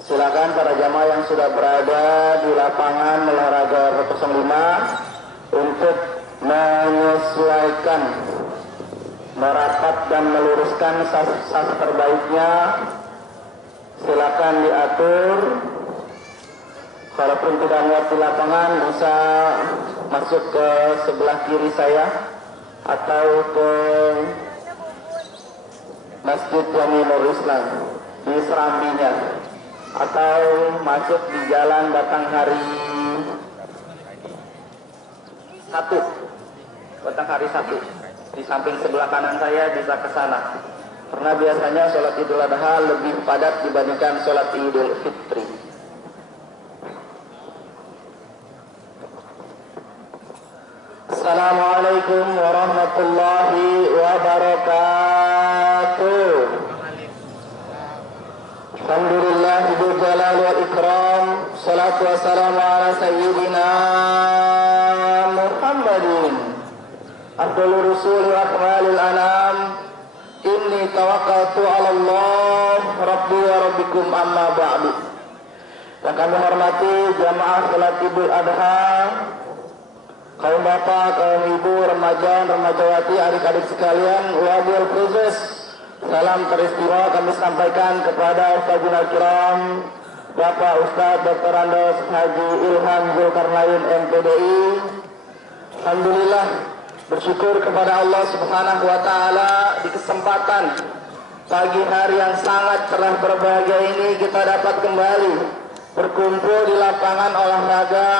Silakan para jamaah yang sudah berada di lapangan olahraga 05 untuk menyesuaikan, merapat dan meluruskan saf terbaiknya. Silakan diatur. Kalaupun tidak muat di lapangan, bisa masuk ke sebelah kiri saya atau ke Masjid Jami Nurul Islam di serambinya, atau masuk di Jalan Batanghari 1 di samping sebelah kanan saya, bisa ke sana karena biasanya sholat Idul Adha lebih padat dibandingkan sholat Idul Fitri. Assalamualaikum warahmatullahi wabarakatuh. Alhamdulillah bil jalal wal ikram. Salatu wassalamu ala sayyidina Muhammadin afdalur rusul wa akmalil anam. Inni tawakkaltu ala Allah rabbi wa rabbikum, amma ba'du. Yang kami hormati jamaah salat Idul Adha, kaum bapak, kaum ibu, remaja, remajawati, adik-adik sekalian, wabil khusus salam teristimewa kami sampaikan kepada Ustadzul Kiram Bapak Ustadz Dr. Andos Haji Ilham Zulkarnain MPDI. Alhamdulillah, bersyukur kepada Allah Subhanahu wa taala di kesempatan pagi hari yang sangat cerah berbahagia ini kita dapat kembali berkumpul di lapangan olahraga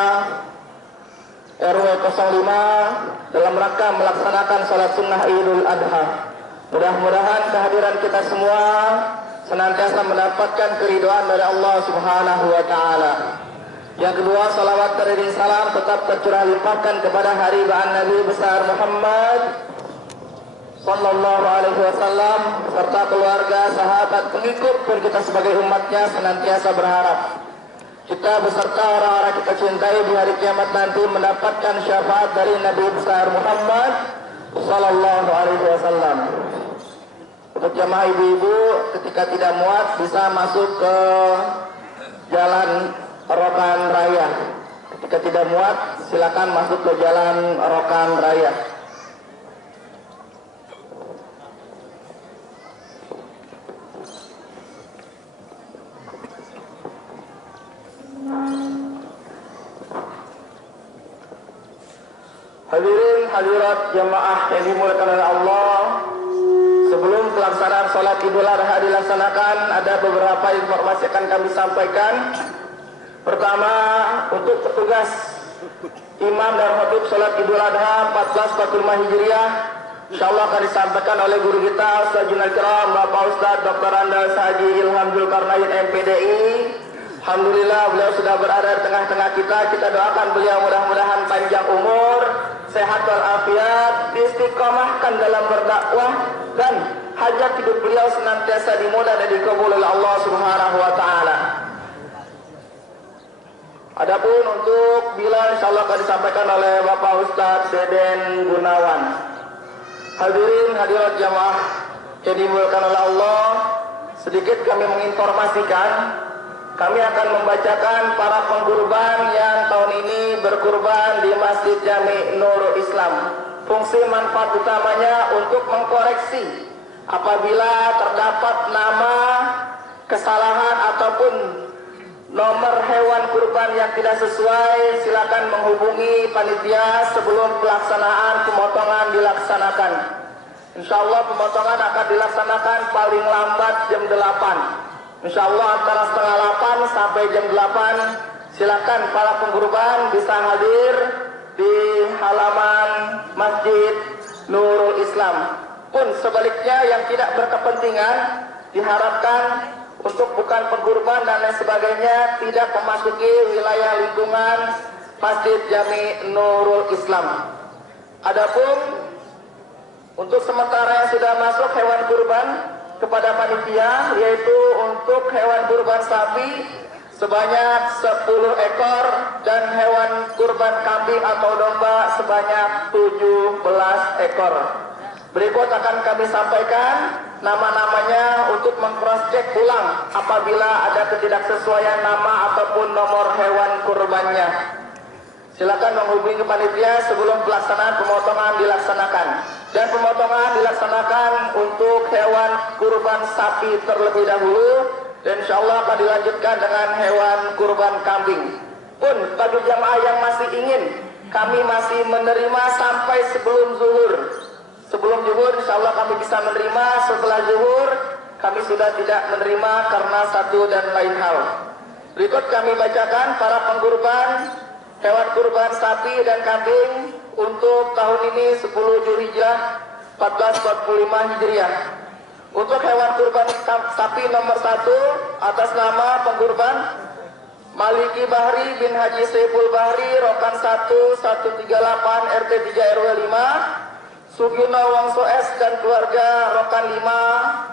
RW 05 dalam rangka melaksanakan sholat sunnah Idul Adha. Mudah-mudahan kehadiran kita semua senantiasa mendapatkan keridhaan dari Allah Subhanahu wa taala. Yang kedua, salawat dan salam tetap tercurah limpahkan kepada haribaan Nabi besar Muhammad sallallahu alaihi wasallam serta keluarga, sahabat, pengikut pun kita sebagai umatnya senantiasa berharap kita beserta orang-orang kita cintai di hari kiamat nanti mendapatkan syafaat dari Nabi besar Muhammad sallallahu alaihi wasallam. Untuk jamaah ibu-ibu, ketika tidak muat bisa masuk ke Jalan Rokan Raya. Ketika tidak muat silakan masuk ke Jalan Rokan Raya. Hadirin hadirat jamaah yang dimuliakan oleh Allah, sebelum pelaksanaan sholat Idul Adha dilaksanakan, ada beberapa informasi akan kami sampaikan. Pertama, untuk petugas imam dan khatib sholat Idul Adha 1445 Hijriah, insyaallah akan disampaikan oleh guru kita Ustadzul Kiram Bapak Ustadz Dr. Andos Haji Ilham Zulkarnain MPDI. Alhamdulillah beliau sudah berada di tengah-tengah kita. Kita doakan beliau mudah-mudahan panjang umur, sehat walafiat, istiqomahkan dalam berdakwah, dan hajat hidup beliau senantiasa dimudahkan dan dikabul oleh Allah Subhanahu wa taala. Adapun untuk Bilal insyaallah akan disampaikan oleh Bapak Ustadz Deden Gunawan. Hadirin hadirat jamaah yang dimuliakan oleh Allah, sedikit kami menginformasikan, kami akan membacakan para pengkurban yang tahun ini berkurban di Masjid Jami Nurul Islam. Fungsi manfaat utamanya untuk mengkoreksi apabila terdapat nama, kesalahan ataupun nomor hewan kurban yang tidak sesuai, silakan menghubungi panitia sebelum pelaksanaan pemotongan dilaksanakan. Insyaallah pemotongan akan dilaksanakan paling lambat jam 8. Insyaallah antara setengah 8 sampai jam 8. Silakan para pengkurban bisa hadir di halaman Masjid Nurul Islam. Pun sebaliknya yang tidak berkepentingan diharapkan untuk bukan pengkurban dan lain sebagainya tidak memasuki wilayah lingkungan Masjid Jami Nurul Islam. Adapun untuk sementara yang sudah masuk hewan kurban kepada panitia, yaitu untuk hewan kurban sapi sebanyak 10 ekor dan hewan kurban kambing atau domba sebanyak 17 ekor. Berikut akan kami sampaikan nama-namanya untuk meng-cross-check ulang apabila ada ketidaksesuaian nama ataupun nomor hewan kurbannya. Silakan menghubungi panitia sebelum pelaksanaan pemotongan dilaksanakan. Dan pemotongan dilaksanakan untuk hewan kurban sapi terlebih dahulu, dan insya Allah akan dilanjutkan dengan hewan kurban kambing. Pun bagi jamaah yang masih ingin, kami masih menerima sampai sebelum zuhur. Sebelum zuhur insya Allah kami bisa menerima, setelah zuhur kami sudah tidak menerima karena satu dan lain hal. Berikut kami bacakan para pengkurban hewan kurban sapi dan kambing untuk tahun ini 10 Dzulhijjah 1445 Hijriah. Untuk hewan kurban sapi nomor 1 atas nama pengkurban Maliki Bahri bin Haji Saiful Bahri, Rokan 1 138 RT 3 RW 5, Sugino Wongso S dan keluarga, Rokan 5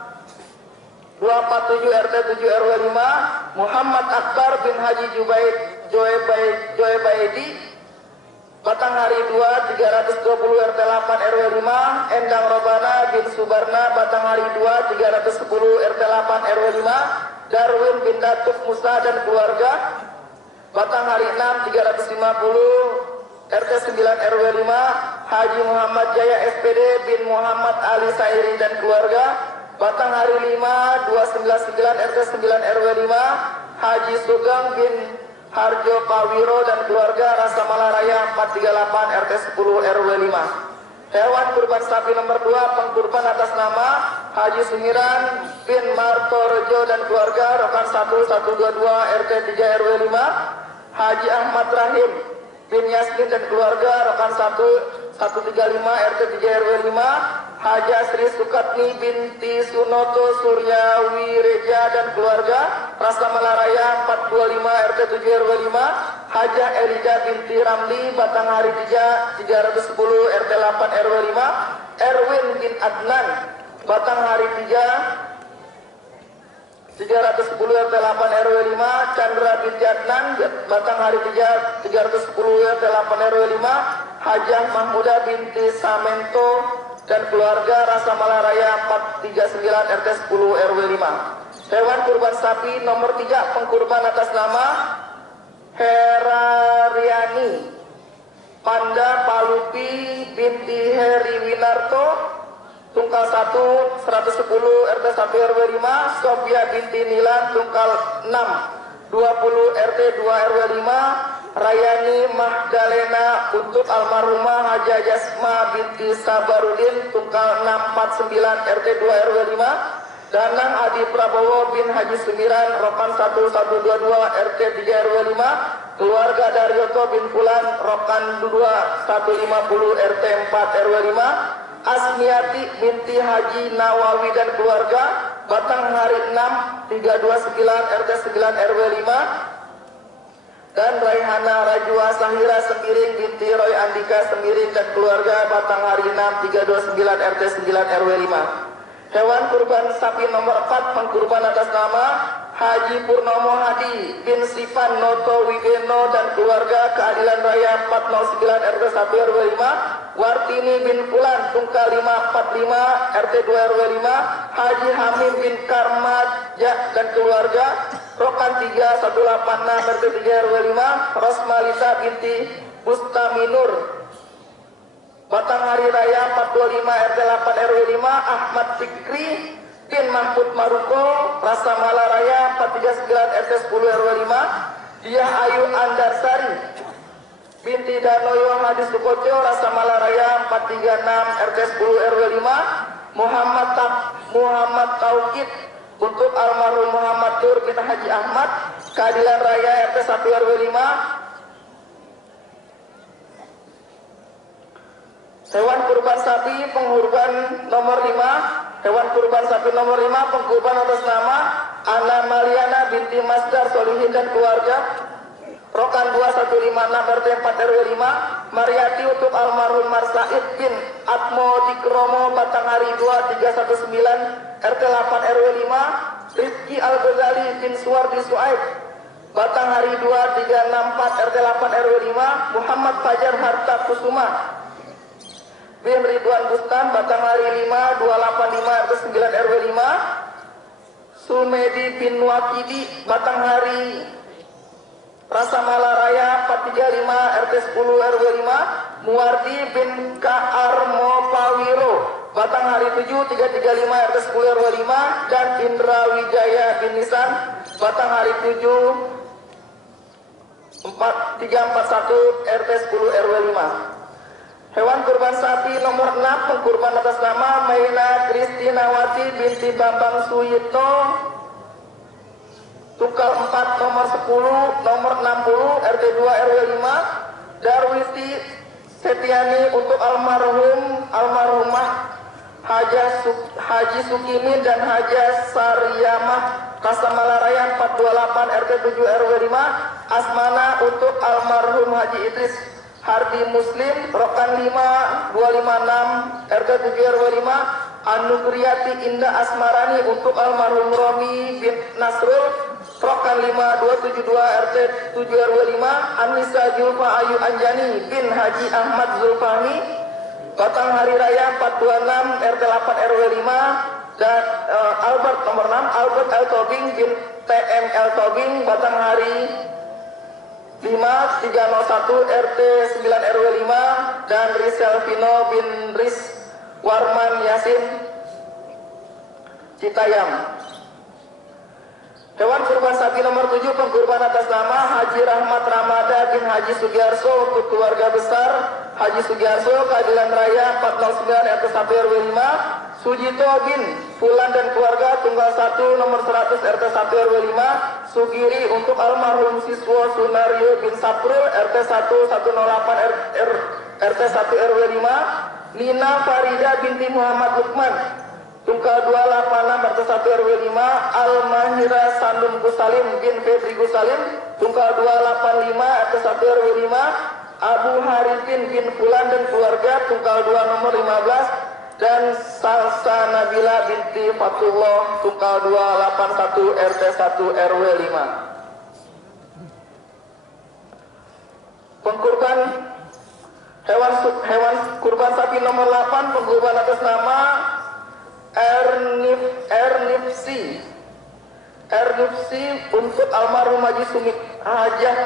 247 RT 7 RW 5, Muhammad Akbar bin Haji Joebaidi, Batanghari 2 320 RT 8 RW 5, Endang Robana bin Subarna, Batanghari 2 310 RT 8 RW 5, Darwin bin Datuk Musa dan keluarga, Batanghari 6 350 RT 9 RW 5, Haji Muhammad Jaya SPD bin Muhammad Ali Sairi dan keluarga, Batanghari 5 299 RT 9 RW 5, Haji Sugeng bin Harjo Pawiro dan keluarga, Rasa Malaraya 438 RT 10 RW 5. Hewan kurban sapi nomor 2 pengkurban atas nama Haji Sumiran bin Martorejo dan keluarga, Rokan 1 122 RT 3 RW 5, Haji Ahmad Rahim bin Yasmin dan keluarga, Rokan 1 135 RT 3 RW 5, Haja Sri Sukatni binti Sunoto Suryawi Reja dan keluarga, Rasa Malaraya 425 RT 7 RW 5, Haja Elida binti Ramli, Batanghari 3 310 RT 8 RW 5, Erwin bin Adnan, Batanghari 3 310 RT 8 RW 5, Chandra bin Jadnan, Batanghari 3 310 RT 8 RW 5, Hajah Mahmuda binti Samento dan keluarga, Rasa Malaraya 439 RT 10 RW 5. Hewan kurban sapi nomor 3 pengkurban atas nama Herariani Panda Palupi binti Heri Winarto, Tungkal 1 110 RT 1 RW 5, Sofia binti Nilan, Tungkal 6 20 RT 2 RW 5, Rayani Magdalena untuk almarhumah Haja Jasma binti Sabarudin, Tungkal 649 RT 2 RW 5, Danang Adi Prabowo bin Haji Sumiran, Rokan 1122 RT 3 RW 5, keluarga Daryoto bin Fulan, Rokan 2 150 RT 4 RW 5, Asmiati binti Haji Nawawi dan keluarga, Batanghari 6 329 RT 9 RW 5, dan Raihana Rajwa Sahira Sembiring binti Roy Andika Sembiring dan keluarga, Batanghari 6 329 RT 9 RW 5. Hewan kurban sapi nomor 4 pengkurban atas nama Haji Purnomo Hadi bin Sifan Noto Wigeno dan keluarga, Keadilan Raya 409 RT 1 RW 5, Wartini bin Fulan, Tungkal 545 RT 2 RW 5, Haji Hamim bin Karmaja dan keluarga, Rokan 3 186 RT 3 RW 5, Rosmalisa binti Bustaminur, Batanghari Raya 425 RT 8 RW 5, Ahmad Fikri bin Mahmud Maruko, Rasa Malaraya 439 RT 10 RW 5, Diah Ayu Andarsari binti Danoyo Hadis Sukoco, Rasa Malaraya 436 RT 10 RW 5, Muhammad Taukid untuk almarhum Muhammad Tur bin Haji Ahmad, Keadilan Raya RT 1 RW 5. Hewan kurban sapi pengkurban nomor 5, hewan kurban sapi nomor 5 pengkurban atas nama Ana Maliana binti Masdar Solihin dan keluarga, Rokan 2156 RT 4 RW 5, Mariati untuk almarhum Marsaid bin Atmo Dikromo, Batanghari 2 319 RT 8 RW 5, Rizki Al-Ghazali bin Suwardi Suaib, Batanghari 2 364 RT 8 RW 5, Muhammad Fajar Harta Kusuma bin Ridwan Bustan Batanghari 5 285 RT 9 RW 5, Sumedi bin Wakidi Batanghari Rasamala Raya 435 RT 10 RW 5, Muwardi bin Ka'ar Mopawiro Batanghari 7 335 RT 10 RW 5, dan Indra Wijaya bin Nisan Batanghari 7 341 RT 10 RW 5. Hewan kurban sapi nomor 6 pengkurban atas nama Maina Kristinawati binti Bambang Suyito, tunggal 4 nomor 10 nomor 60 RT 2 RW 5, Darwiti Setiani untuk almarhumah Haji Sukimin dan Haja Saryamah Kasamalarayan 428 RT 7 RW 5, Asmana untuk almarhum Haji Idris Hardi Muslim Rokan 5 256 RT 7 RW 5, Anugriyati Indah Asmarani untuk almarhum Romi bin Nasrul Rokan 5 272 RT 7 RW 5, Anissa Julfa Ayu Anjani bin Haji Ahmad Zulfahmi Batanghari Raya 426 RT 8 RW 5, dan Albert nomor 6 Albert L. Tobing bin TM L. Tobing Batanghari 5 301 RT 9 RW 5, dan Rizal Vino bin Riz Warman Yasin Citayam. Hewan kurban sapi nomor 7 pengkurban atas nama Haji Rahmat Ramada bin Haji Sugiarso untuk keluarga besar Haji Sugiarso Keadilan Raya 409 RT 1 RW 5, Sujito bin Fulan dan keluarga tunggal 1 nomor 100 RT 1 RW 5, Sugiri untuk almarhum siswa Sunario bin Saprul RT 1108 RT 1 RW 5, Nina Farida binti Muhammad Lukman tunggal 286 RT 1 RW 5, Al-Mahira Sandum Gusalim bin Febri Gusalim tunggal 285 RT 1 RW 5, Abu Harifin bin Fulan dan keluarga tunggal 2 nomor 15, dan Salsa Nabila binti Fatullah tunggal 281 RT 1 RW 5. Pengkurban hewan kurban sapi nomor 8 pengkurban atas nama Ernifsi untuk almarhum Haji Sumik Hajah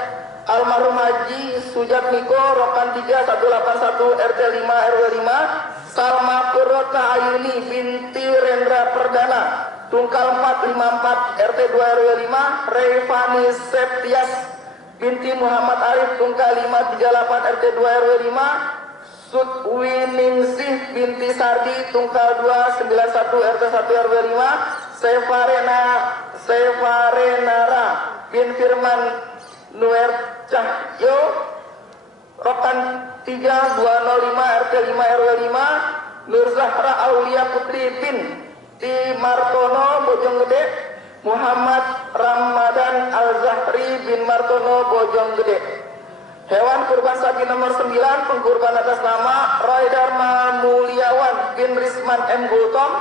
almarhum Haji Sujat Miko Rokan 3 181 RT 5 RW 5, Salma Kurota Ayuni binti Rendra Perdana tunggal 454 RT 2 RW 5, Revani Septias binti Muhammad Arif tunggal 538 RT 2 RW 5, Sudwiningsih binti Sardi tunggal 291 RT 1 RW 5, Sevarenara bin Firman Nuer Cahyo Rokan 3205 RT 5 RW 5, Nur Zahra Aulia Putri binti Martono Bojonggede, Muhammad Ramadan Al-Zahri bin Martono Bojonggede. Hewan kurban sapi nomor 9 pengkurban atas nama Roy Dharma Mulyawan bin Risman M. Gultom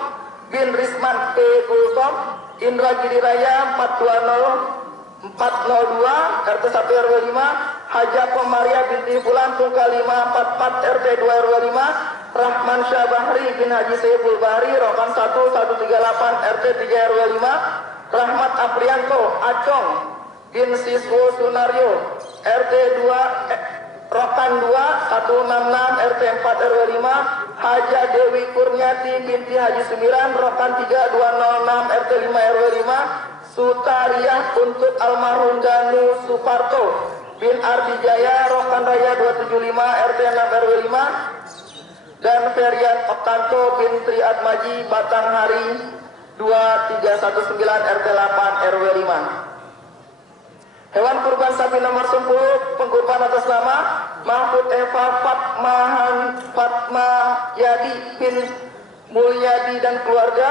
bin Risman P. Gultom, Indra Giri Raya 402 RT 1 RW 5, Haja Komaria binti Fulan tunggal 544 RT 2 RW 5, Rahman Syah Bahri bin Haji Saiful Bahri Rokan 1 138 RT 3 RW 5, Rahmat Aprianto Acong bin Siswo Sunario RT 2 Rokan 2 166 RT 4 RW 5, Haja Dewi Kurniati binti Haji Sumiran Rokan 3 206 RT 5 RW 5, Sutariah untuk almarhum Danu Suparto bin Ardijaya Rokan Raya 275 RT 6 RW 5, dan Ferian Oktanto bin Triatmaji Batanghari 2319 RT 8 RW 5. Hewan kurban sapi nomor 10 pengkurban atas nama Mahfud Eva Fatma Yadi bin Mulyadi dan keluarga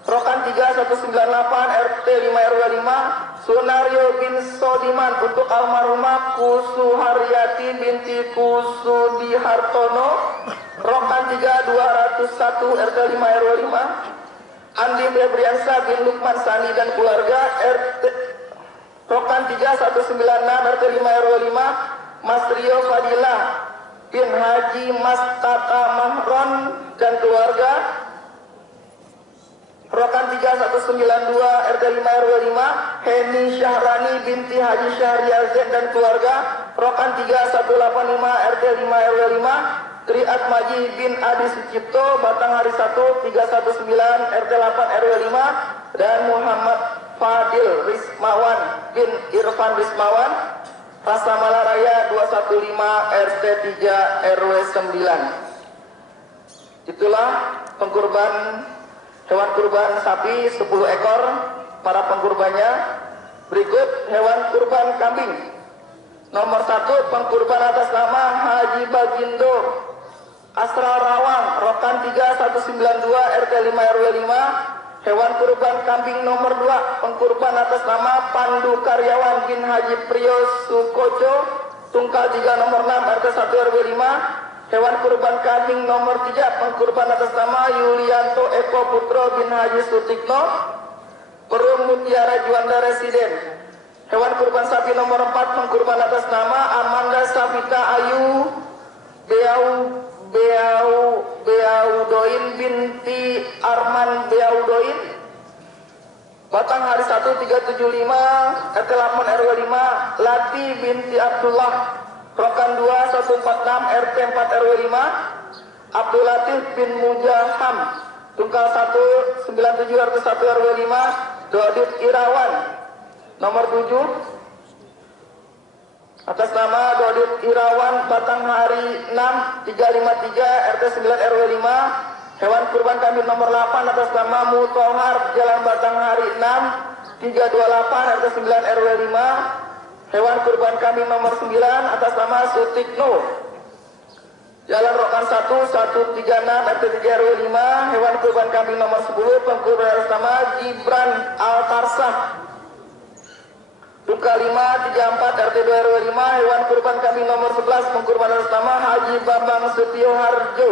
Rokan 3 198 RT 5 RW 5, Sunario bin Sodiman untuk almarhumah Kusu Haryati binti Kusudi Hartono Rokan 3 201 RT 5 RW 5, Andi Febriansa bin Lukman Sani dan keluarga RT Rokan 3 196 RT 5 RW 5, Mas Rio Fadilah bin Haji Mastata Mahron dan keluarga. Rokan 3192 RT 5 RW 5 Heni Syahrani binti Haji Syahrial Z dan keluarga. Rokan 3185 RT 5 RW 5 Triat Maji bin Adi Sucipto Batanghari 1 319 RT 8 RW 5 dan Muhammad Fadil Rismawan bin Irfan Rismawan Rasa Malaraya 215 RT 3 RW 9. Itulah pengkurban hewan kurban sapi 10 ekor para pengkurbannya. Berikut hewan kurban kambing. Nomor 1 pengkurban atas nama Haji Bagindo Astral Rawang Rokan 3192 RT 5 RW 5. Hewan kurban kambing nomor 2 pengkurban atas nama Pandu Karyawan bin Haji Priyo Sukojo Tungkal 3 nomor 6 RT 1 RW 5. Hewan kurban kambing nomor 3 pengkurban atas nama Yulianto Eko Putro bin Haji Sutikno Perum Mutiara Juanda Residen. Hewan kurban sapi nomor 4 pengkurban atas nama Amanda Safita Ayu Beaudoin binti Arman Beaudoin Batanghari 1 375 RT 8 RW 5 Lati binti Abdullah Rokan 2 146 RT 4 RW 5 Abdul Latif bin Mujaham Tungkal 1 97 RT 1 RW 5 Dodit Irawan nomor 7 atas nama Dodit Irawan Batanghari 6 353 RT 9 RW 5. Hewan kurban kambing nomor 8 atas nama Mutohar Jalan Batanghari 6 328 RT 9 RW 5. Hewan kurban kambing nomor 9 atas nama Sutikno Jalan Rokan 1 136 RT 3 RW 5. Hewan kurban kambing nomor 10 pengkurban atas nama Gibran Altarsah Duka 5 34 RT 2 RW 5. Hewan kurban kambing nomor 11 pengkurban atas nama Haji Bambang Setio Harjo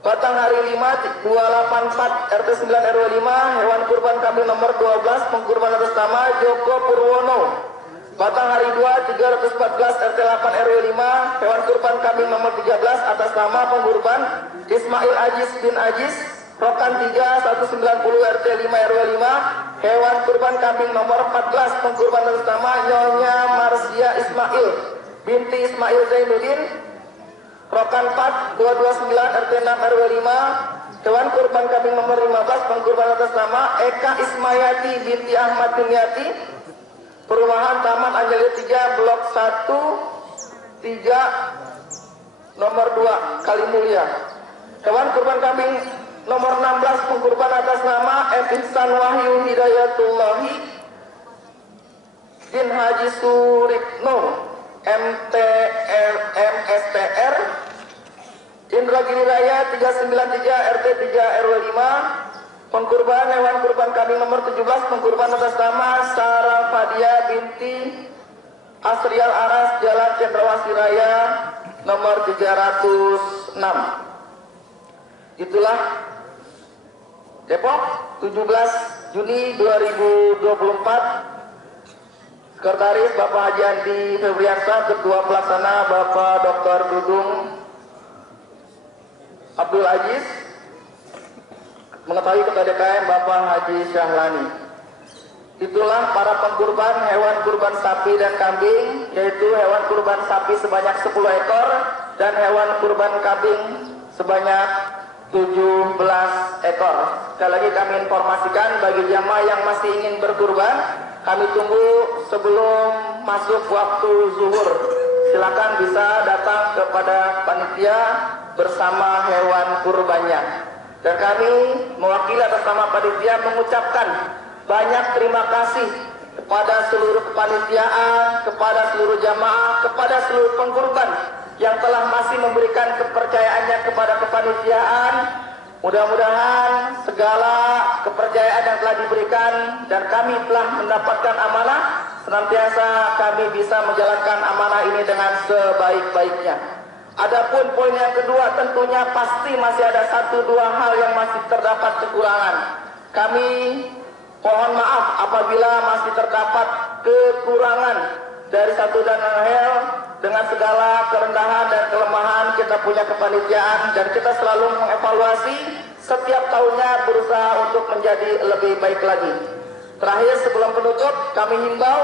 Batanghari 5 284 RT 9 RW 5. Hewan kurban kambing nomor 12 pengkurban atas nama Joko Purwono Batanghari 2 314 RT 8 RW 5. Hewan kurban kambing nomor 13 atas nama pengkurban Ismail Ajis bin Ajis Rokan 3 190 RT 5 RW 5. Hewan kurban kambing nomor 14 pengkurban atas nama Nyonya Marsia Ismail binti Ismail Zainuddin Rokan 4 229 RT 6 RW 5. Hewan kurban kambing nomor 15 pengkurban atas nama Eka Ismayati binti Ahmad Dunyati Perumahan Taman Anjali 3 Blok 1 3 nomor 2 Kalimulia. Hewan kurban kambing nomor 16 pengkurban atas nama M. Ihsan Wahyu Hidayatullahi bin Haji Surikno MSTR Indragiri Raya 393 RT 3 RW 5. Pengkurban hewan kurban kambing nomor 17 pengkurban atas nama Sarah Fadia binti Asrial Aras Jalan Cendrawasih Raya nomor 306. Itulah Depok 17 Juni 2024. Sekretaris Bapak Haji Andi Febriansyah, Ketua Pelaksana Bapak Dr. Dudung Abdul Aziz, mengetahui Ketua DKM Bapak Haji Syahlani. Itulah para pengkurban hewan kurban sapi dan kambing, yaitu hewan kurban sapi sebanyak 10 ekor dan hewan kurban kambing sebanyak 17 ekor. Sekali lagi kami informasikan bagi jamaah yang masih ingin berkurban, kami tunggu sebelum masuk waktu zuhur. Silakan bisa datang kepada panitia bersama hewan kurbannya. Dan kami mewakili atas nama panitia mengucapkan banyak terima kasih kepada seluruh kepanitiaan, kepada seluruh jamaah, kepada seluruh pengkurban yang telah masih memberikan kepercayaannya kepada kepanitiaan. Mudah-mudahan segala kepercayaan yang telah diberikan dan kami telah mendapatkan amanah, senantiasa kami bisa menjalankan amanah ini dengan sebaik-baiknya. Adapun poin yang kedua, tentunya pasti masih ada 1-2 hal yang masih terdapat kekurangan. Kami mohon maaf apabila masih terdapat kekurangan dari satu dan lain hal dengan segala kerendahan dan kelemahan kita punya kepanitiaan, dan kita selalu mengevaluasi setiap tahunnya berusaha untuk menjadi lebih baik lagi. Terakhir sebelum penutup, kami himbau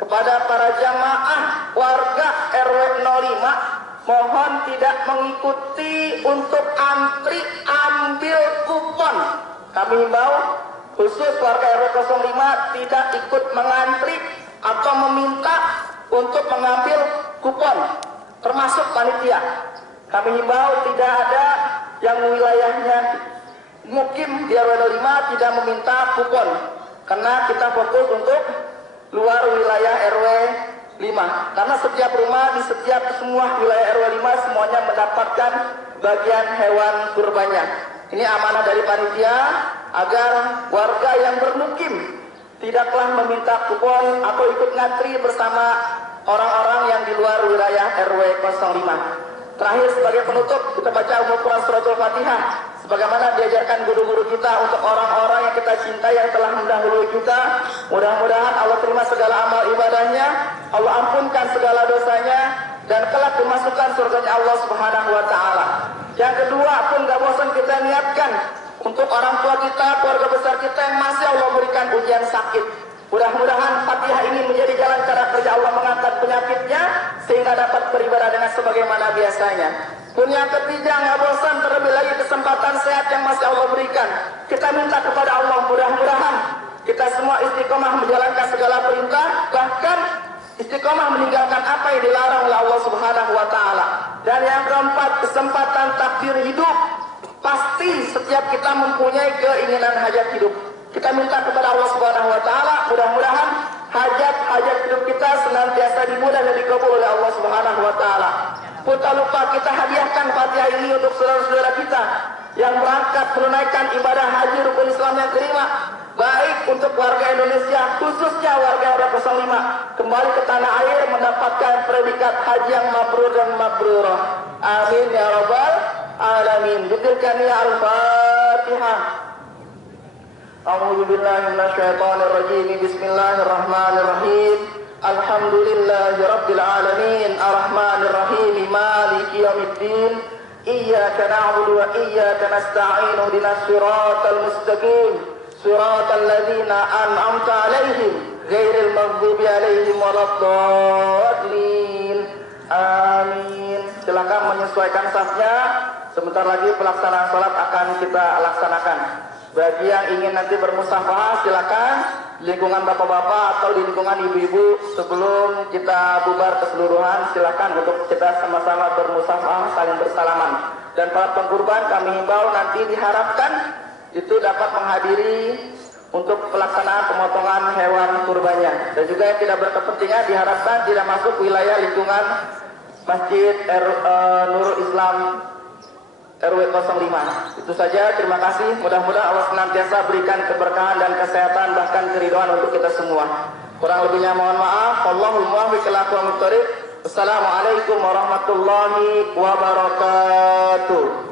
kepada para jamaah warga RW 05, mohon tidak mengikuti untuk antri ambil kupon. Kami himbau khusus warga RW 05 tidak ikut mengantri atau meminta untuk mengambil kupon, termasuk panitia. Kami himbau tidak ada yang wilayahnya mukim di RW 05 tidak meminta kupon, karena kita fokus untuk luar wilayah RW 5. Karena setiap rumah di setiap semua wilayah RW 5 semuanya mendapatkan bagian hewan kurbannya. Ini amanah dari panitia agar warga yang bermukim tidaklah meminta kupon atau ikut ngantri bersama orang-orang yang di luar wilayah RW 05. Terakhir sebagai penutup, kita baca Al-Quran Suratul Fatihah sebagaimana diajarkan guru-guru kita untuk orang-orang yang kita cintai yang telah mendahului kita. Mudah-mudahan Allah terima segala amal ibadahnya, Allah ampunkan segala dosanya, dan kelak dimasukkan surganya Allah Subhanahu wa taala. Yang kedua pun gak bosan kita niatkan untuk orang tua kita, keluarga besar kita yang masih Allah berikan ujian sakit. Mudah-mudahan Fatihah ini menjadi jalan cara kerja Allah mengangkat penyakitnya sehingga dapat beribadah dengan sebagaimana biasanya. Pun yang ketiga, nggak bosan terlebih lagi kesempatan sehat yang masih Allah berikan. Kita minta kepada Allah mudah-mudahan kita semua istiqomah menjalankan segala perintah, bahkan istiqomah meninggalkan apa yang dilarang oleh Allah Subhanahu wa taala. Dan yang keempat, kesempatan takdir hidup. Pasti setiap kita mempunyai keinginan hajat hidup. Kita minta kepada Allah Subhanahu wa taala mudah-mudahan hajat-hajat hidup kita senantiasa dimudahkan dan dikabul oleh Allah Subhanahu wa taala. Pun tak lupa kita hadiahkan Fatihah ini untuk saudara-saudara kita yang berangkat menunaikan ibadah haji rukun Islam yang kelima, baik untuk warga Indonesia khususnya warga RW 05 kembali ke tanah air mendapatkan predikat haji yang mabrur dan mabrurah. Amin ya rabbal alamin. Dikirkan ya Al-Fatihah. A'udzu billahi minasyaitonir rajim. Bismillahirrahmanirrahim. Alhamdulillahi rabbil alamin. Arrahmanir rahim. Maliki yaumiddin. Iyyaka na'budu wa iyyaka nasta'in. Ihdinas siratal mustaqim. Siratal ladzina an'amta 'alaihim ghairil maghdubi 'alaihim waladdallin. Amin. Silakan menyesuaikan safnya. Sebentar lagi pelaksanaan salat akan kita laksanakan. Bagi yang ingin nanti bermusafah silakan di lingkungan bapak-bapak atau di lingkungan ibu-ibu. Sebelum kita bubar keseluruhan silakan untuk kita sama-sama bermusafah saling bersalaman. Dan para pengkurban kami himbau nanti diharapkan itu dapat menghadiri untuk pelaksanaan pemotongan hewan kurbannya. Dan juga yang tidak berkepentingan diharapkan tidak masuk wilayah lingkungan Masjid Nurul Islam RW 05. Itu saja, terima kasih. Mudah-mudahan Allah senantiasa berikan keberkahan dan kesehatan bahkan keridhaan untuk kita semua. Kurang lebihnya mohon maaf. Wallahul muwaffiq ila aqwamit thoriq. Wassalamualaikum warahmatullahi wabarakatuh.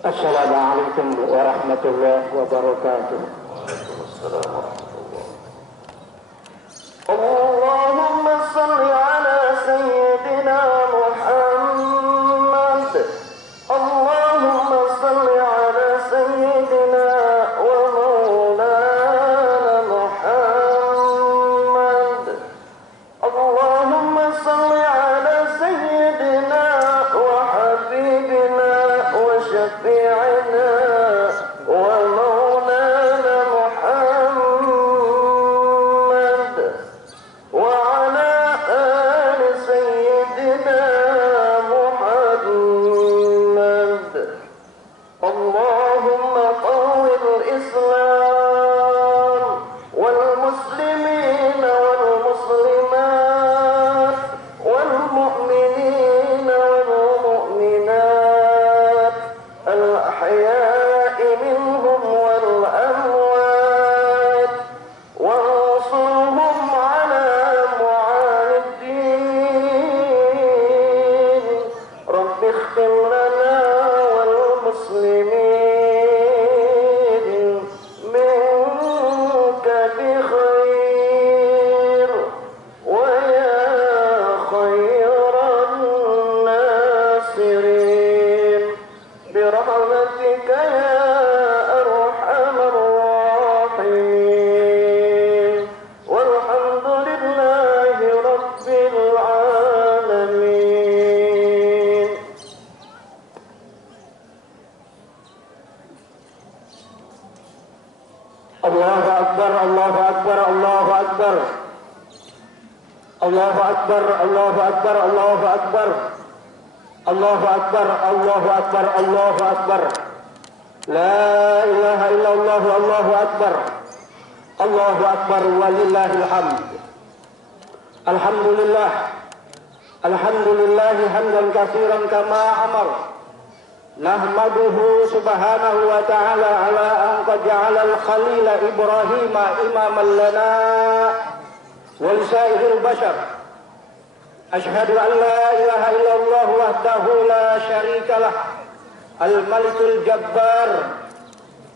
Assalamualaikum warahmatullahi wabarakatuh. Allahumma salli ala sayyidina Muhammad. Allahumma salli ala sayyidina wa maulana Muhammad. Allahumma salli ala sayyidina wa habibina wa syafi'ina wa maulana Muhammad wa ala ali sayyidina Muhammad. Allahumma qawwi al-Islam wal muslimin wal muslimat wal mu'minin wal mu'minat al ahya'i minhum wal amwat wansurhum ala mu'anidin. Rabbi ikhtim lana wal muslimin minka bi khair wa ya khairan nasirin bi rahmatika ya arhamar rahimin walhamdulillahi rabbil alamin. Allahu Akbar, Allahu Akbar, Allahu Akbar. Allahu Akbar, Allahu Akbar, Allahu Akbar. Allahu Akbar, Allahu Akbar, Allahu Akbar. La ilaha illallah, Allahu Akbar. Allahu Akbar walillahil hamd. Alhamdulillah. Alhamdulillahi hamdan katsiran kama amar. Nahmaduhu subhanahu wa ta'ala ala an qad ja'ala al-khalil Ibrahim imaman lana wa li sa'iril bashar. Ashhadu an la ilaha illallah wahdahu la syarika lah, al-malikul jabbar.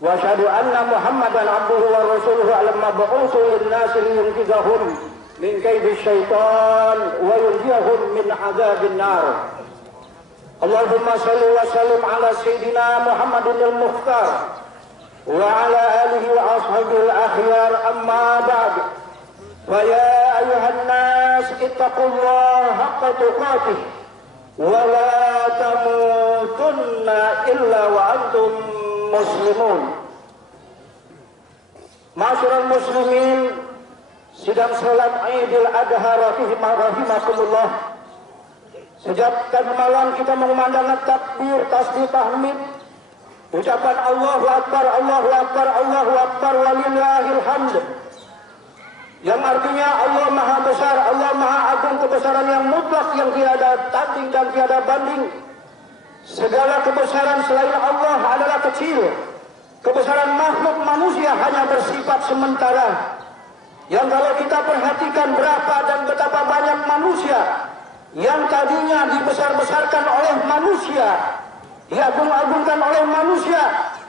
Wa asyhadu anna Muhammadan abduhu wa rasuluhu al-mab'utsu lin-nasi liyunqidhahum min kaidi syaitan wa yunjiyahum min adzabin nar. Allahumma shalli wa sallim ala sayyidina Muhammadin al-Mukhtar wa ala alihi wa ashabihi al-akhyar, amma ba'd. Wa ya ayuhan nas ittaqullaha haqqa tuqatih wa la tamutunna illa wa antum muslimun. Ma'asyiral muslimin, sidang salat Idul Adha rahimakumullah. Sejak tadi malam kita mengumandangkan takbir, tasbih, tahmid, ucapan Allahu Akbar, Allahu Akbar, Allahu Akbar walillahil hamd, yang artinya Allah Maha Besar, Allah Maha Agung, kebesaran yang mutlak yang tiada tanding dan tiada banding. Segala kebesaran selain Allah adalah kecil. Kebesaran makhluk manusia hanya bersifat sementara. Yang kalau kita perhatikan berapa dan betapa banyak manusia yang tadinya dibesar-besarkan oleh manusia, diagung-agungkan oleh manusia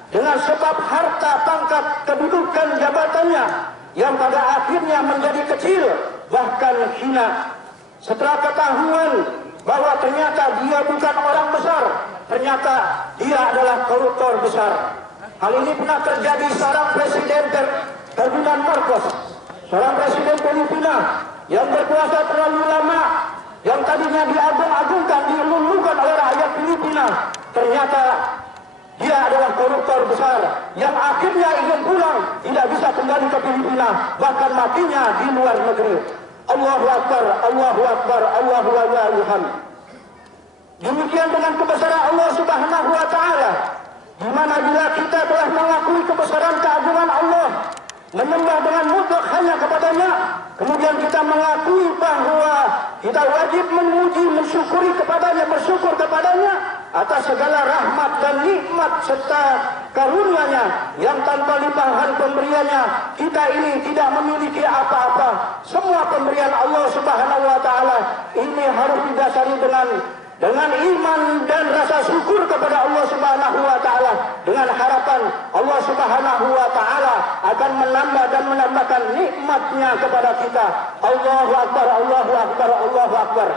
dengan sebab harta, pangkat, kedudukan, jabatannya, yang pada akhirnya menjadi kecil, bahkan hina. Setelah ketahuan bahwa ternyata dia bukan orang besar, ternyata dia adalah koruptor besar. Hal ini pernah terjadi seorang presiden Ferdinand Marcos, seorang presiden Filipina yang berkuasa terlalu lama, yang tadinya diagung-agungkan, dilulukan oleh rakyat Filipina, ternyata dia adalah koruptor besar yang akhirnya ingin pulang, tidak bisa kembali ke Filipina, bahkan matinya di luar negeri. Allahu Akbar, Allahu Akbar, Allahu Akbar. Demikian dengan kebesaran Allah Subhanahu wa Ta'ala, di mana bila kita telah mengakui kebesaran keagungan Allah, menyembah dengan mutlak hanya kepadanya, kemudian kita mengakui bahwa kita wajib memuji, mensyukuri kepadanya, bersyukur kepadanya atas segala rahmat dan nikmat serta karunia-Nya yang tanpa limpahan pemberiannya kita ini tidak memiliki apa-apa. Semua pemberian Allah Subhanahu wa Ta'ala ini harus didasari dengan iman dan rasa syukur kepada Allah Subhanahu wa Ta'ala, dengan harapan Allah Subhanahu wa Ta'ala akan menambah dan menambahkan nikmatnya kepada kita. Allahu Akbar, Allahu Akbar, Allahu Akbar.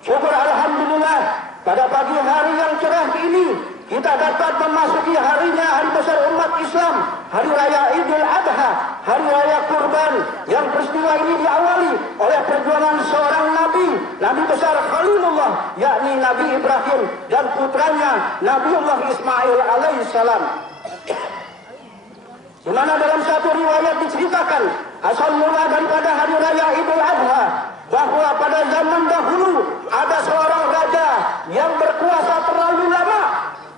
Syukur alhamdulillah, pada pagi hari yang cerah ini kita dapat memasuki harinya hari besar umat Islam, hari raya Idul Adha, hari raya kurban, yang peristiwa ini diawali oleh perjuangan seorang Nabi besar Khalilullah, yakni Nabi Ibrahim, dan putranya Nabiullah Ismail alaihissalam. Di mana dalam satu riwayat diceritakan asal mula daripada hari raya Idul Adha, bahwa pada zaman dahulu ada seorang raja yang berkuasa terlalu lama,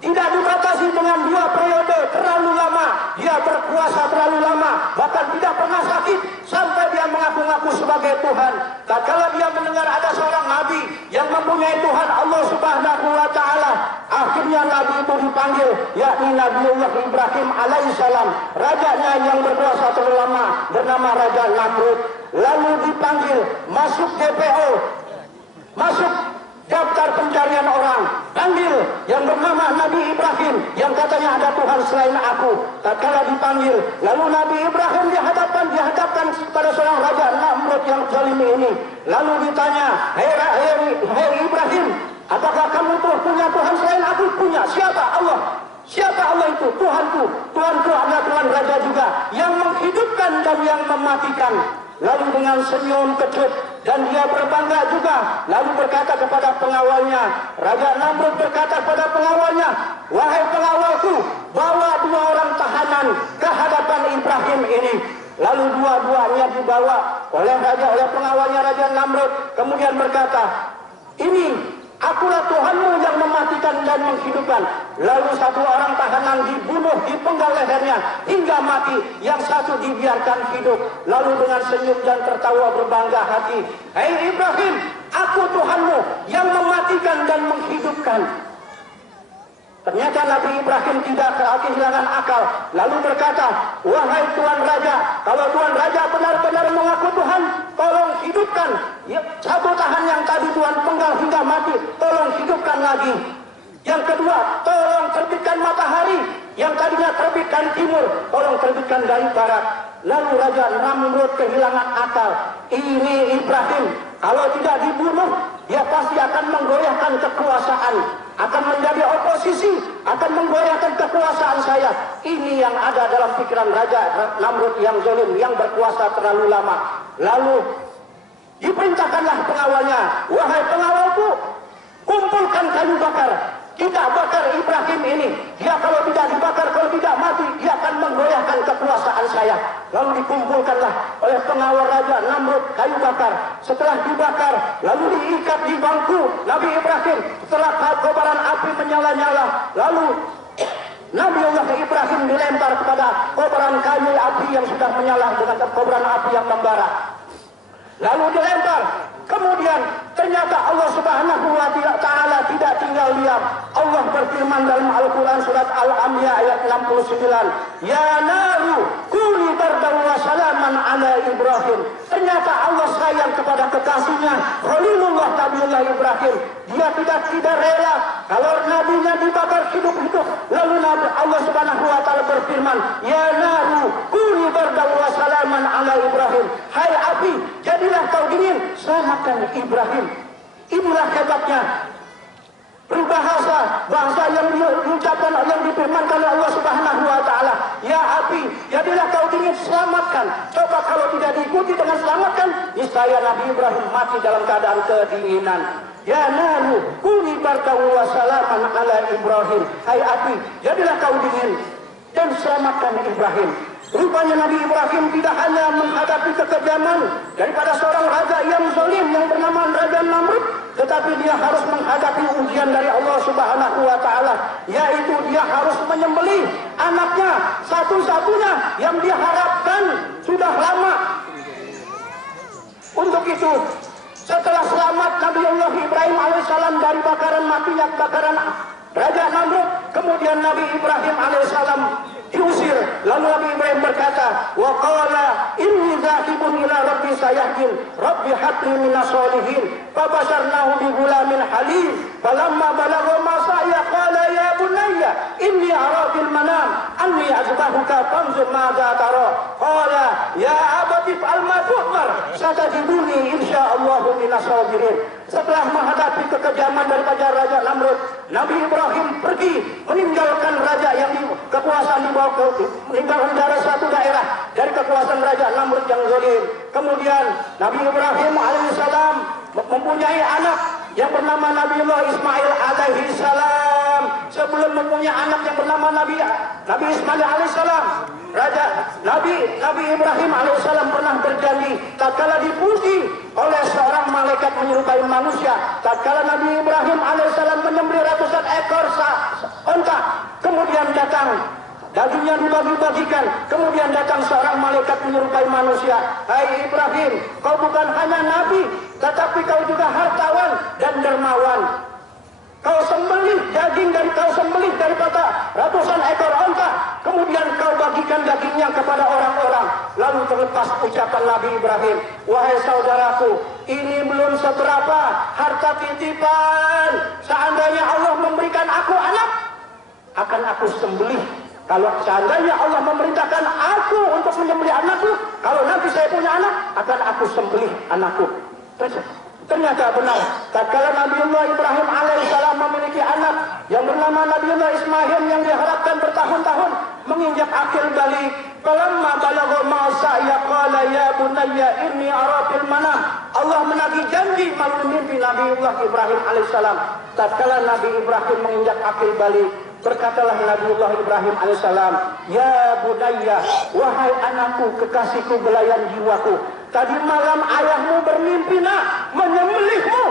tidak dibatasi dengan 2 periode, terlalu lama dia berkuasa, terlalu lama, bahkan tidak pernah sakit sampai dia mengaku-ngaku sebagai Tuhan. Tatkala dia mendengar ada seorang nabi yang mempunyai Tuhan Allah Subhanahu wa Ta'ala, akhirnya nabi itu dipanggil, yakni Nabiullah Ibrahim alaihissalam, rajanya yang berkuasa terlalu lama bernama Raja Namrud. Lalu dipanggil masuk DPO, masuk daftar pencarian orang, panggil yang bernama Nabi Ibrahim yang katanya ada Tuhan selain aku. Tatkala dipanggil, lalu Nabi Ibrahim dihadapkan pada seorang raja Namrud yang zalim ini. Lalu ditanya, hei Ibrahim, apakah kamu tuh punya Tuhan selain aku? Punya. Siapa? Allah. Siapa Allah itu? Tuhanku. Tuhanku adalah Tuhan raja juga, yang menghidupkan dan yang mematikan. Lalu dengan senyum kecut dan dia berbangga juga, lalu berkata kepada pengawalnya, Raja Namrud berkata kepada pengawalnya, wahai pengawalku, bawa 2 orang tahanan ke hadapan Ibrahim ini. Lalu dua-duanya dibawa oleh pengawalnya Raja Namrud, kemudian berkata, ini Akulah Tuhanmu yang mematikan dan menghidupkan. Lalu satu orang tahanan dibunuh, dipenggal lehernya hingga mati. Yang satu dibiarkan hidup. Lalu dengan senyum dan tertawa berbangga hati, "Hei Ibrahim, aku Tuhanmu yang mematikan dan menghidupkan." Ternyata Nabi Ibrahim tidak kehilangan akal. Lalu berkata, "Wahai Tuan Raja, kalau Tuan Raja benar-benar mengaku Tuhan, tolong hidupkan satu tahan yang tadi Tuhan penggal hingga mati. Tolong hidupkan lagi. Yang kedua, tolong terbitkan matahari yang tadinya terbit dari timur, tolong terbitkan dari barat." Lalu Raja Namrud kehilangan akal. Ini Ibrahim, kalau tidak dibunuh, dia pasti akan menggoyahkan kekuasaan, akan menjadi oposisi, akan menggoyahkan kekuasaan saya. Ini yang ada dalam pikiran Raja Namrud yang zalim, yang berkuasa terlalu lama. Lalu diperintahkanlah pengawalnya, "Wahai pengawalku, kumpulkan kayu bakar. Kita bakar Ibrahim ini. Dia kalau tidak dibakar, kalau tidak mati, dia akan menggoyahkan kekuasaan saya." Lalu dikumpulkanlah oleh pengawal Raja Namrud kayu bakar. Setelah dibakar, lalu diikat di bangku Nabi Ibrahim. Setelah kobaran api menyala-nyala, lalu Nabi Allah Ibrahim dilempar kepada kobaran kayu api yang sudah menyala dengan kobaran api yang membara. Lalu dilempar. Kemudian ternyata Allah Subhanahu wa Ta'ala tidak tinggal diam. Allah berfirman dalam Al-Quran surat Al-Anbiya ayat 69, "Ya naru kuni bardan wa salaman ala Ibrahim." Ternyata Allah sayang kepada kekasihnya Khalilullah Nabiullah Ibrahim. Dia tidak rela kalau nabinya dibakar hidup-hidup. Lalu Allah Subhanahu wa Ta'ala berfirman, "Ya naru kuni bardan wa salaman ala Ibrahim." Hai api, jadilah kau dingin, selamatkan Ibrahim. Inilah hebatnya peribahasa, bahasa yang diucapkan, yang difirmankan oleh Allah Subhanahu wa Ta'ala. Ya api, jadilah kau dingin, selamatkan. Coba kalau tidak diikuti dengan selamatkan, niscaya Nabi Ibrahim mati dalam keadaan kedinginan. Ya naru kuni bardan wa salaman ala Ibrahim. Hai api, jadilah kau dingin dan selamatkan Ibrahim. Rupanya Nabi Ibrahim tidak hanya menghadapi kekejaman daripada seorang raja yang zalim yang bernama Raja Namrud, tetapi dia harus menghadapi ujian dari Allah Subhanahu wa Ta'ala, yaitu dia harus menyembelih anaknya satu-satunya yang dia harapkan sudah lama. Untuk itu, setelah selamat Nabi Allah Ibrahim alaihissalam dari bakaran matinya bakaran Raja Namrud, kemudian Nabi Ibrahim alaihissalam diusir. Lalu Nabi Ibrahim berkata, "Wa qala inni dzahibun ila rabbi sayahdin, rabbi habli minas solihin." Fabasharnahu bi gulamin halim. Falamma balagha ma sa'ya qala ya bunayya inni ara fil manam anni azbahuka fanzur madza tara. Qala ya abati fa'al ma tu'mar satajiduni insyaallahu minas sabirin. Setelah menghadapi kekejaman daripada Raja Namrud, Nabi Ibrahim pergi meninggalkan raja yang kekuasaan dibawa ke meninggalkan dari suatu daerah dari kekuasaan Raja Namrud yang zalim. Kemudian Nabi Ibrahim alaihissalam mempunyai anak yang bernama Nabiullah Ismail alaihi salam. Sebelum mempunyai anak yang bernama Nabi Ismail alaihissalam, Nabi Ibrahim alaihissalam pernah berjanji tatkala dipuji oleh seorang malaikat menyerupai manusia, tatkala Nabi Ibrahim alaihissalam menyembelih ratusan ekor onta, kemudian datang dagingnya dibagi-bagikan, kemudian datang seorang malaikat menyerupai manusia. "Hai Ibrahim, kau bukan hanya nabi, tetapi kau juga hartawan dan dermawan. Kau sembelih daripada ratusan ekor onta, kemudian kau bagikan dagingnya kepada orang-orang." Lalu terlepas ucapan Nabi Ibrahim, "Wahai saudaraku, ini belum seberapa harta titipan. Seandainya Allah memberikan aku anak, akan aku sembelih. Kalau seandainya Allah memerintahkan aku untuk menyembelih anakku, kalau nanti saya punya anak, akan aku sembelih anakku." Ternyata benar, tatkala Nabiullah Ibrahim alaihissalam memiliki anak yang bernama Nabiullah Ismail yang diharapkan bertahun-tahun menginjak akhir balik. Falamma balagha ma sa'ya qala ya bunayya inni ara fil manam. Allah menagih janji melalui mimpi Nabiullah Ibrahim alaihissalam. Tatkala Nabi Ibrahim menginjak akhir balik, berkatalah Nabiullah Ibrahim alaihissalam, "Ya bunayya, wahai anakku, kekasihku, belayan jiwaku, tadi malam ayahmu bermimpi nak menyembelihmu.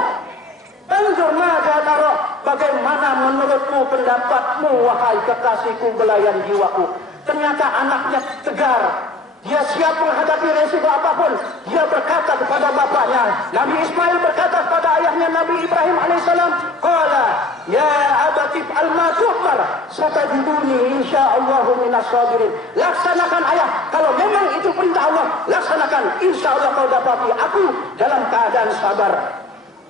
Anzur mada tara, bagaimana menurutmu, pendapatmu, wahai kekasihku belayan jiwaku. Ternyata anaknya tegar. Dia siap menghadapi resiko apapun. Dia berkata kepada bapaknya, Nabi Ismail berkata kepada ayahnya Nabi Ibrahim alaihissalam, qala ya abati al-ma tu'mar satajiduni insyaallahu minas sabirin. Laksanakan ayah, kalau memang itu perintah Allah, laksanakan, insyaallah kau dapati aku dalam keadaan sabar.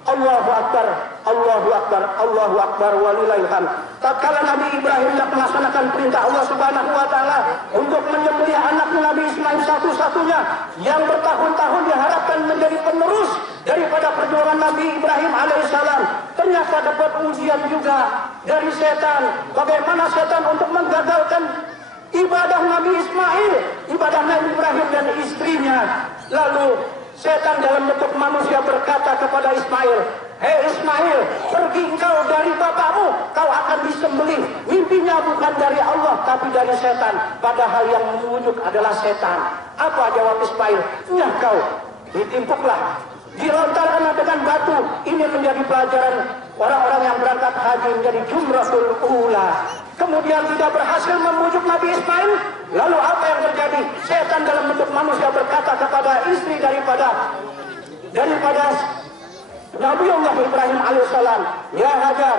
Allahu Akbar, Allahu Akbar, Allahu Akbar, walillahil hamd. Tatkala Nabi Ibrahim hendak melaksanakan perintah Allah Subhanahu wa taala untuk menyembelih anaknya Nabi Ismail satu-satunya yang bertahun-tahun diharapkan menjadi penerus daripada perjuangan Nabi Ibrahim alaihissalam, ternyata dapat ujian juga dari setan. Bagaimana setan untuk menggagalkan ibadah Nabi Ismail, ibadah Nabi Ibrahim dan istrinya. Lalu setan dalam bentuk manusia berkata kepada Ismail, hei Ismail, pergi engkau dari bapakmu, kau akan disembelih. Mimpinya bukan dari Allah, tapi dari setan. Padahal yang menunjuk adalah setan. Apa jawab Ismail? Ya kau, ditimpuklah, dilontarkanlah dengan batu. Ini menjadi pelajaran orang-orang yang berangkat haji menjadi jumratul ula. Kemudian tidak berhasil membujuk Nabi Ismail. Lalu apa yang terjadi? Setan dalam bentuk manusia berkata kepada istri daripada Nabiullah Ibrahim alaihissalam, ya Hajar,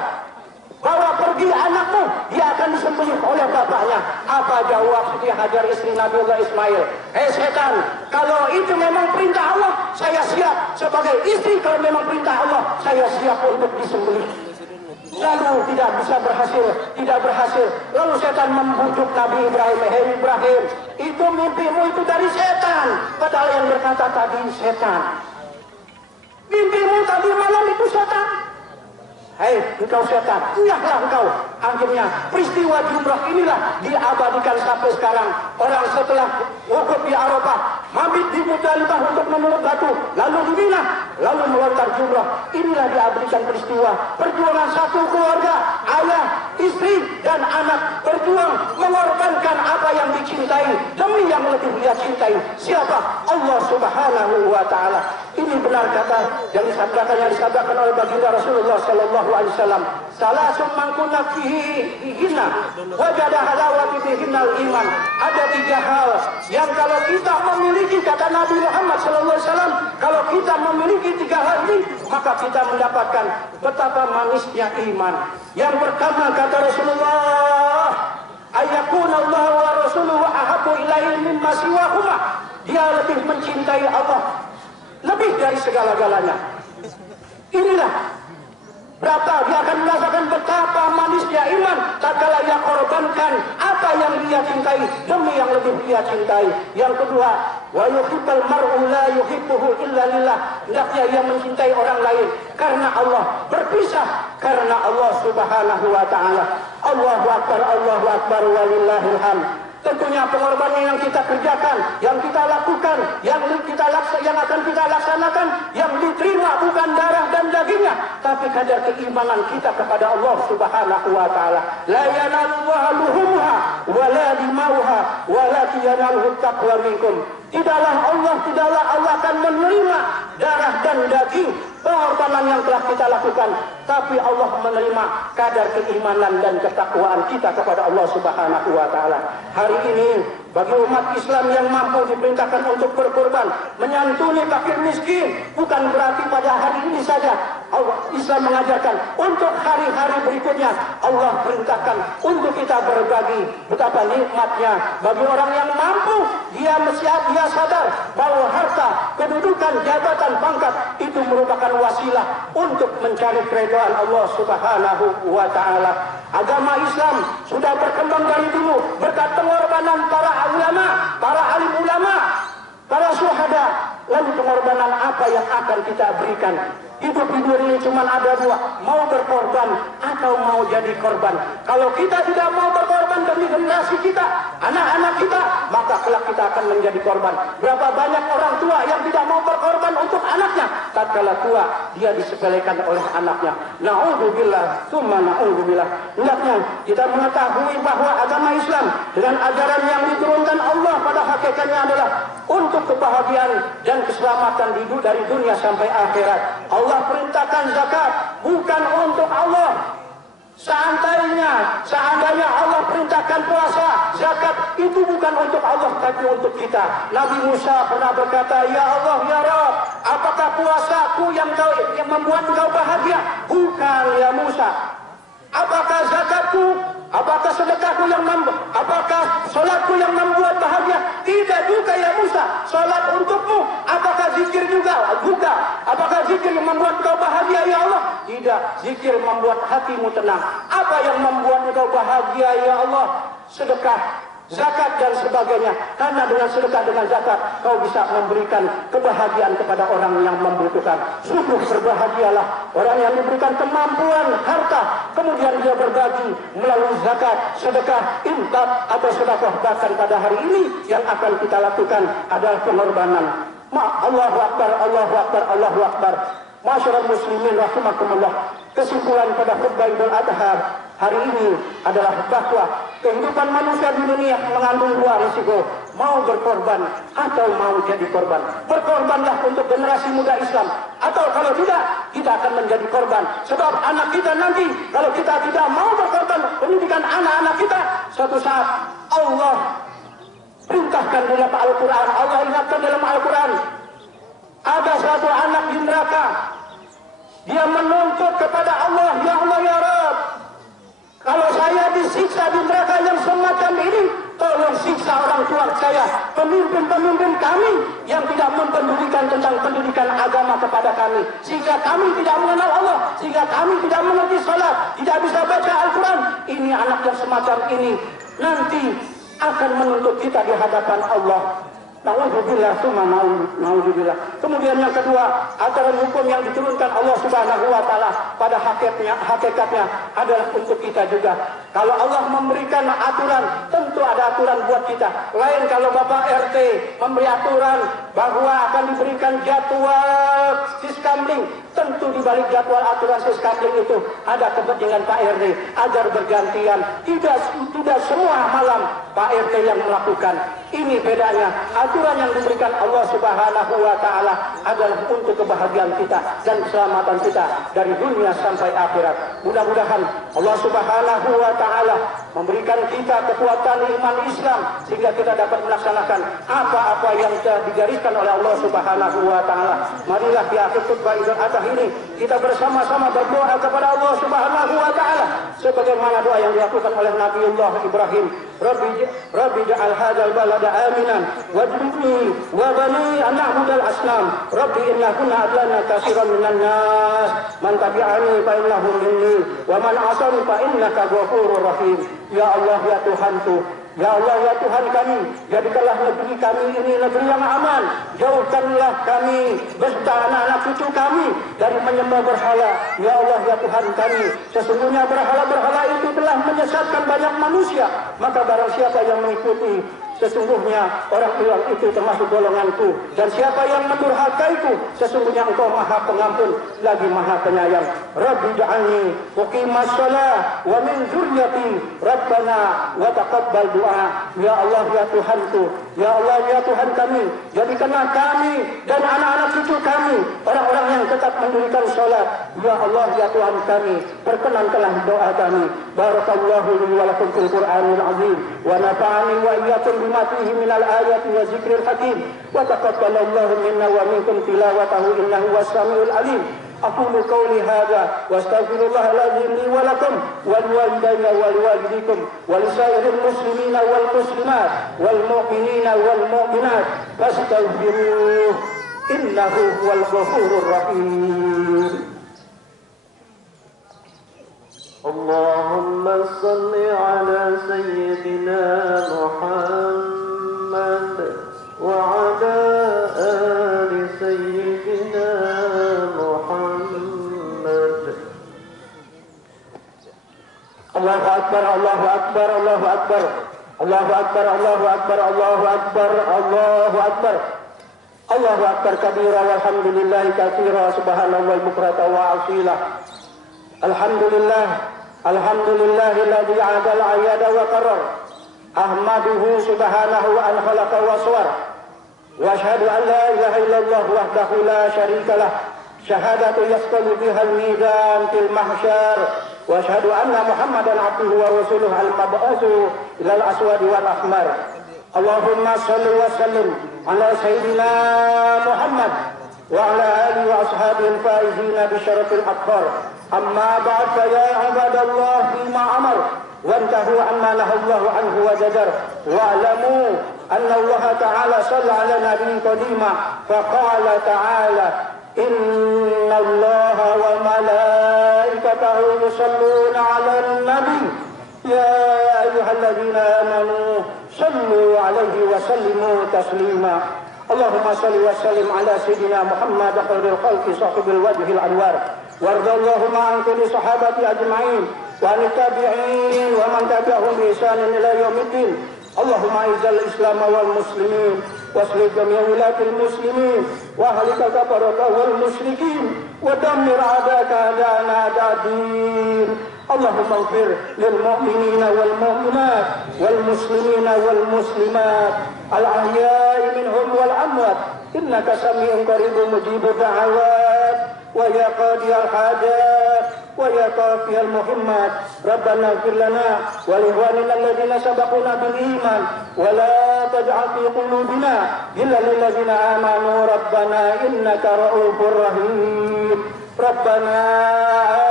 bawa pergi anakmu, dia akan disembelih oleh bapaknya. Apa jawab Siti Hajar istri Nabiullah Ismail? Hei setan, kalau itu memang perintah Allah, saya siap. Sebagai istri, kalau memang perintah Allah, saya siap untuk disembelih. Lalu tidak berhasil. Lalu setan membujuk Nabi Ibrahim, hei Ibrahim, itu mimpimu itu dari setan. Padahal yang berkata tadi setan. Mimpimu tadi malam itu setan. Hei engkau setan, nyahlah engkau. Akhirnya peristiwa jumrah inilah diabadikan sampai sekarang. Orang setelah wukuf di Arafah, mabit di Muzdalifah untuk menurut batu, lalu di Mina, lalu melontar jumrah. Inilah diabadikan peristiwa perjuangan satu keluarga, ayah, istri dan anak berjuang mengorbankan apa yang dicintai demi yang lebih dia cintai. Siapa? Allah Subhanahu wa taala. Ini benar kata yang disabdakan oleh baginda Rasulullah sallallahu alaihi wasallam. Salasun man kunna fihinna wajada halawati bihinnal iman. Ada 3 hal yang kalau kita memiliki, kata Nabi Muhammad sallallahu alaihi wasallam, kalau kita memiliki 3 hal ini, maka kita mendapatkan betapa manisnya iman. Yang pertama kata Rasulullah, ayyakuna Allah wa rasuluhu ahabbu ilaihi mimma siwahuma. Dia lebih mencintai Allah lebih dari segala-galanya. Inilah berapa dia akan merasakan betapa manisnya iman tatkala ia korbankan apa yang dia cintai demi yang lebih dia cintai. Yang kedua, wa yuhibbul mar'u la yuhibbuhu illa lillah. Hendaknya ia mencintai orang lain karena Allah, berpisah karena Allah Subhanahu wa taala. Allahu akbar walillahil hamd. Tentunya pengorbanan yang kita kerjakan, yang kita lakukan, yang akan kita laksanakan, yang diterima bukan darah dan dagingnya, tapi kadar keimanan kita kepada Allah Subhanahu wa taala. La yanalullahu luhumha wa la dimauha wa la yanaluhu taqwa minkum. Tidaklah Allah akan menerima darah dan daging pengorbanan yang telah kita lakukan, tapi Allah menerima kadar keimanan dan ketakwaan kita kepada Allah Subhanahu wa taala. Hari ini bagi umat Islam yang mampu diperintahkan untuk berkorban, menyantuni fakir miskin, bukan berarti pada hari ini saja. Islam mengajarkan untuk hari-hari berikutnya. Allah perintahkan untuk kita berbagi. Betapa nikmatnya bagi orang yang mampu, dia sadar bahwa harta, kedudukan, jabatan, pangkat itu merupakan wasilah untuk mencari keridhaan Allah Subhanahu wa taala. Agama Islam sudah berkembang dari dulu berkat pengorbanan para ulama, para alim ulama, para syuhada. Lalu pengorbanan apa yang akan kita berikan? Hidup di dunia ini cuma ada 2, mau berkorban atau mau jadi korban. Kalau kita tidak mau berkorban demi generasi kita, anak-anak kita, maka kelak kita akan menjadi korban. Berapa banyak orang tua yang tidak mau berkorban untuk anaknya, tatkala tua dia disepelekan oleh anaknya. Na'udzubillah, tsumma na'udzubillah. Hendaknya kita mengetahui bahwa agama Islam dengan ajaran yang diturunkan Allah pada hakikatnya adalah untuk kebahagiaan dan keselamatan dari dunia sampai akhirat. Allah perintahkan zakat bukan untuk Allah. Seandainya Allah perintahkan puasa, zakat itu bukan untuk Allah tapi untuk kita. Nabi Musa pernah berkata, "Ya Allah, ya Rabb, apakah puasaku yang membuat engkau bahagia?" Bukan ya Musa. Apakah zakatku, apakah sedekahku apakah salatku yang membuat bahagia? Tidak juga ya Musa. Salat untukmu, apakah zikir juga? Bukan. Apakah zikir yang membuat engkau bahagia ya Allah? Tidak. Zikir membuat hatimu tenang. Apa yang membuat engkau bahagia ya Allah? Sedekah, zakat dan sebagainya. Karena dengan sedekah, dengan zakat kau bisa memberikan kebahagiaan kepada orang yang membutuhkan. Sungguh berbahagialah orang yang diberikan kemampuan harta, kemudian dia berbagi melalui zakat, sedekah, infak atau sedekah. Bahkan pada hari ini yang akan kita lakukan adalah pengorbanan. Allahu Akbar, Allahu Akbar, Allahu Akbar. Masyarakat muslimin rahimakumullah. Kesimpulan pada khutbah Idul Adha hari ini adalah bahwa kehidupan manusia di dunia mengandung dua risiko, mau berkorban atau mau jadi korban. Berkorbanlah untuk generasi muda Islam, atau kalau tidak kita akan menjadi korban. Sebab anak kita nanti kalau kita tidak mau berkorban pendidikan anak-anak kita, suatu saat Allah perintahkan dalam Al-Quran, Allah ingatkan dalam Al-Quran, ada satu anak di neraka, dia menuntut kepada Allah, "Ya Allah, ya Rabb, kalau saya disiksa di neraka yang semacam ini, tolong siksa orang tua saya, pemimpin-pemimpin kami yang tidak mempedulikan tentang pendidikan agama kepada kami, sehingga kami tidak mengenal Allah, sehingga kami tidak mengerti salat, tidak bisa baca Al-Quran. Ini anak yang semacam ini nanti akan menuntut kita di hadapan Allah." Na'udzubillah, tsumma na'udzubillah. Kemudian yang kedua, aturan hukum yang diturunkan Allah Subhanahu wa taala pada hakikatnya adalah untuk kita juga. Kalau Allah memberikan aturan, tentu ada aturan buat kita. Lain kalau Bapak RT memberi aturan bahwa akan diberikan jadwal siskamling, tentu di balik jadwal aturan siskamling itu ada kepentingan Pak RT agar bergantian. Tidak semua malam Pak RT yang melakukan. Ini bedanya. Aturan yang diberikan Allah Subhanahu wa taala adalah untuk kebahagiaan kita dan keselamatan kita dari dunia sampai akhirat. Mudah-mudahan Allah Subhanahu wa taala memberikan kita kekuatan iman Islam sehingga kita dapat melaksanakan apa-apa yang telah digariskan oleh Allah Subhanahu wa taala. Marilah di akhir khutbah Idul Adha ini kita bersama-sama berdoa kepada Allah Subhanahu wa taala sebagaimana doa yang dilakukan oleh Nabiullah Ibrahim. Rabbi ja'al hadzal balada aminan waj'alni wa bani an na'budal asnam. Rabbi innahunna adlana katsiran minan nas man tabi'ani fa innahu minni wa man 'asani fa innaka ghafurur rahim. Ya Allah, ya Tuhanku, ya Allah, ya Tuhan kami, jadikanlah negeri kami ini negeri yang aman. Jauhkanlah kami beserta anak-anak cucu kami dari menyembah berhala. Ya Allah, ya Tuhan kami, sesungguhnya berhala-berhala itu telah menyesatkan banyak manusia. Maka barang siapa yang mengikuti, sesungguhnya orang itu termasuk golonganku, dan siapa yang mendurhakaiku, sesungguhnya engkau maha pengampun lagi maha penyayang. Rabbi ja'alni muqimas shalah wa min dzurriyyati rabbana wa taqabbal du'a. Ya Allah, ya Tuhanku, ya Allah, ya Tuhan kami, jadikanlah kami dan anak-anak cucu kami orang-orang yang tetap mendirikan salat. Ya Allah, ya Tuhan kami, perkenankanlah doa kami. Barakallahu li wa lakum fil Qur'anil azim wa nafa'ani wa iyyakum bima fihi minal ayati wa zikril hakim wa taqabbalallahu minna wa minkum tilawatahu innahu was-sami'ul alim. Aqulu qawli hadza wa astaghfirullahal azim li wa lakum wa liwalidayya wa liwalidikum wa lisairil muslimina wal muslimat wal mu'minina wal mu'minat fastaghfiruhu innahu huwal ghafurur rahim. اللهم صل على سيدنا محمد وعلى آل سيدنا محمد. الله أكبر، الله أكبر، الله أكبر، الله أكبر، الله أكبر، الله أكبر، الله أكبر. Allahu akbar kabira walhamdulillahi katsira subhanallah bukratan wa asila. Alhamdulillahilladzi adal ayada wa qarrar. Ahmaduhu subhanahu an khalaqa wa sawar. Wa asyhadu an la ilaha illallah wahdahu la syarikalah. Syahadatu yasqalu biha al-mizan fil mahsyar. Wa asyhadu anna Muhammadan abduhu wa rasuluhu al-mab'utsu ilal aswadi wal ahmar. Allahumma shalli wa sallim ala sayyidina Muhammad wa ala alihi wa ashabihi al-faizina bi syarafil aqhar. Amma ba'd fa ya ibadallah fima amar وانتهوا عما نهى الله عنه وزجر واعلموا أن الله تعالى صلى على نبي قديما فقال تعالى إن الله وملائكته يصلون على النبي يا أيها الذين آمنوا صلوا عليه وسلموا تسليما اللهم صل وسلم على سيدنا محمد خير الخلق صاحب الوجه الأنوار وارض اللهم عن كل صحابة أجمعين وعن التابعين ومن تبعهم بإحسان إلى يوم الدين اللهم أعز الإسلام والمسلمين واصلح جميع ولاة المسلمين وأهلك الكفرة والمشركين ودمر أعداءك أعداءنا أعداء الدين اللهم اغفر للمؤمنين والمؤمنات والمسلمين والمسلمات الأحياء منهم والأموات إنك سميع قريب مجيب الدعوات ويا قاضي الحاجات ويا كافي المهمات ربنا اغفر لنا ولإخواننا الذين سبقونا بالإيمان ولا تجعل في قلوبنا غلا للذين آمنوا ربنا إنك رؤوف رحيم ربنا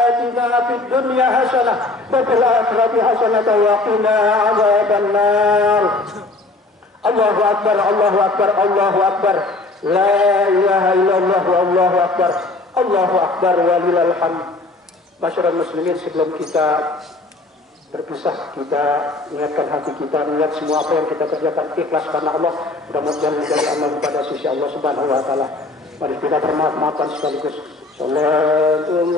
آتنا في الدنيا حسنة وفي الآخرة حسنة وقنا عذاب النار الله أكبر الله أكبر الله أكبر لا إله إلا الله والله أكبر الله أكبر ولله الحمد. Masyarakat muslimin, sebelum kita berpisah, kita ingatkan hati kita, ingat semua apa yang kita kerjakan ikhlas karena Allah, mudah-mudahan menjadi amal pada sisi Allah Subhanahu wa taala. Mari kita bermaaf-maafan sekaligus. Sallallahu